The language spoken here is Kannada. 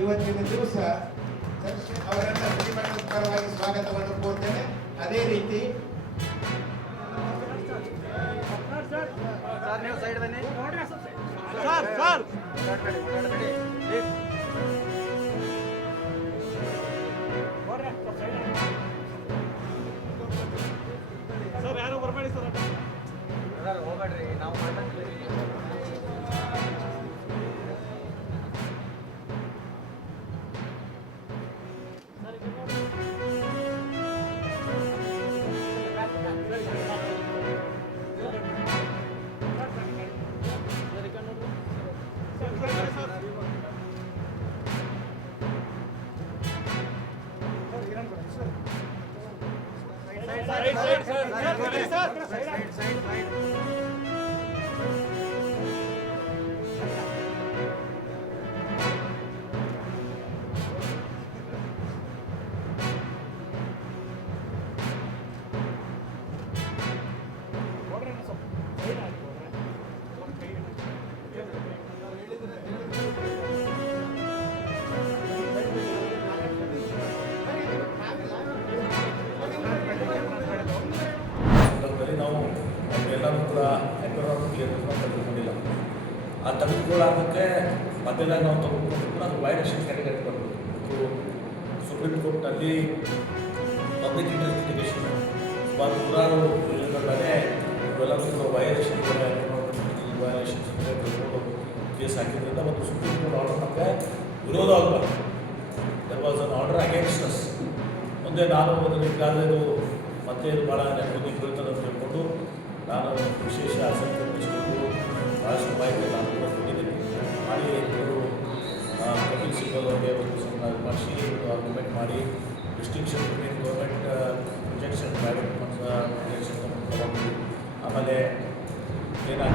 ಇವತ್ತಿನ ದಿವಸ ಅವರನ್ನು ಪ್ರತಿಭಟನಾ ಪರವಾಗಿ ಸ್ವಾಗತವನ್ನು ಕೋರ್ತೇನೆ. ಅದೇ ರೀತಿ ಸರ್ ಯಾರು ಬರಬೇಡಿ ಸರ್ ಹೋಗ್ಬೇಡ್ರಿ ನಾವು ಆ ತೆಗೆದುಕೊಳ್ಳೋದಕ್ಕೆ ಮಧ್ಯದಾಗ ನಾವು ತಗೊಂಡು ಕೂಡ ಅದು ವೈಲೇಷನ್ ಕ್ಯಾಟಗರಿ ಬರಬೇಕು. ಸುಪ್ರೀಂ ಕೋರ್ಟ್ನಲ್ಲಿ ಪಬ್ಲಿಕ್ ಇಂಟ್ರೆಸ್ಟ್ ಲಿಟಿಗೇಷನ್ ಸುಮಾರು 100 ಯೋಜನೆಗಳಲ್ಲೇ ಇವೆಲ್ಲರೂ ವೈಲೇಷನ್ ಕೇಸ್ ಹಾಕಿದ್ರಿಂದ ಒಂದು ಸುಪ್ರೀಂ ಕೋರ್ಟ್ ಆರ್ಡರ್ ನಮಗೆ ವಿರೋಧ ಆಗಬಾರ್ದು. There was an order against us. ಮುಂದೆ ನಾನು ಈಗಾಗಲೇ ಮತ್ತೆ ಇದು ಭಾಳ ನೆನಪು ಬೀಳ್ತದೆ ಅಂತ ಹೇಳ್ಕೊಂಡು ನಾನು ವಿಶೇಷ ಆಸಕ್ತಿ ವಹಿಸಿಕೊಂಡು ಭಾಳಷ್ಟು ಮಾಹಿತಿ ನಾನು ಕೂಡ ಕೊಟ್ಟಿದ್ದೀನಿ. ಮಾಡಿ ಇವರು ಕಪಿಲ್ ಸಿಬ್ಬಲ್ ಅವರಿಗೆ ಒಂದು ಸಣ್ಣ ಮಾಡಿಸಿ ಆರ್ಗ್ಯುಮೆಂಟ್ ಮಾಡಿ distinction between government projection private projection ತಗೊಂಡು ಆಮೇಲೆ